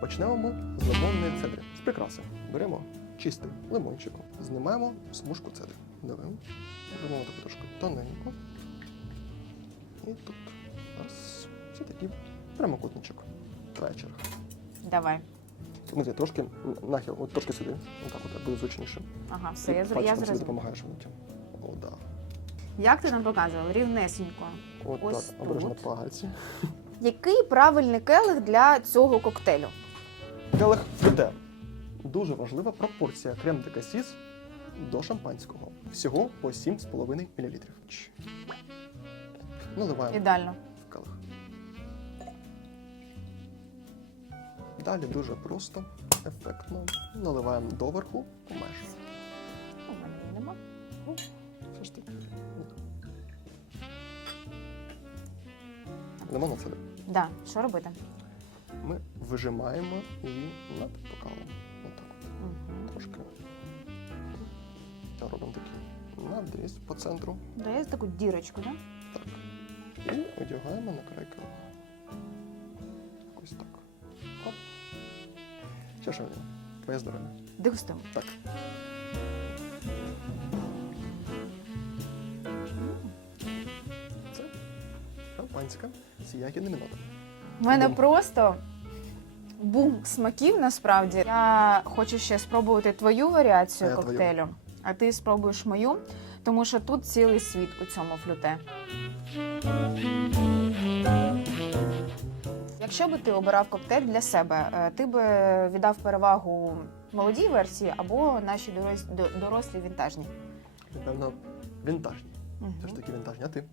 Почнемо ми з лимонної цедри. З прикраси. Беремо чистий лимончик, знімаємо смужку цедри. Дивимо. Робимо таку трошки тоненько. І тут раз. Все такий прямокутничок. Вечір. Давай. Смотри, трошки нахил, от трошки сюди. Отак от буде зручніше. Ага, все, я, зр- я зрозуміла. допомагаєш мені. О, да. Як ти нам показував? Рівнесенько. От Ось так, обережно тут. пальці. Який правильний келих для цього коктейлю? Келих фрите. Дуже важлива пропорція крем де касіс до шампанського. Всього по 7,5 мл. Наливаємо Ідеально. в келих. Далі дуже просто, ефектно. Наливаємо доверху по межі. У мене нема. Все ж таки. Лимонна цедра. Да, що робити? Ми вижимаємо її над бокалом. Отак от. Угу. Трошки. Робимо такий надріз по центру. Дає таку дірочку, да? Так. І одягаємо на край келиха. Ось так. Оп. Що ж, твоє здоров'я. Дегустуємо. Так. Це шампанська з ягідними нотами. У мене Бум. просто бум смаків насправді. Я хочу ще спробувати твою варіацію А я твою. коктейлю, а ти спробуєш мою, тому що тут цілий світ у цьому флюте. Якщо би ти обирав коктейль для себе, е, ти би віддав перевагу молодій версії або нашій дорос- до- дорослій вінтажній. Напевно, вінтажні. Мгм. Все ж таки вінтажні, а ти?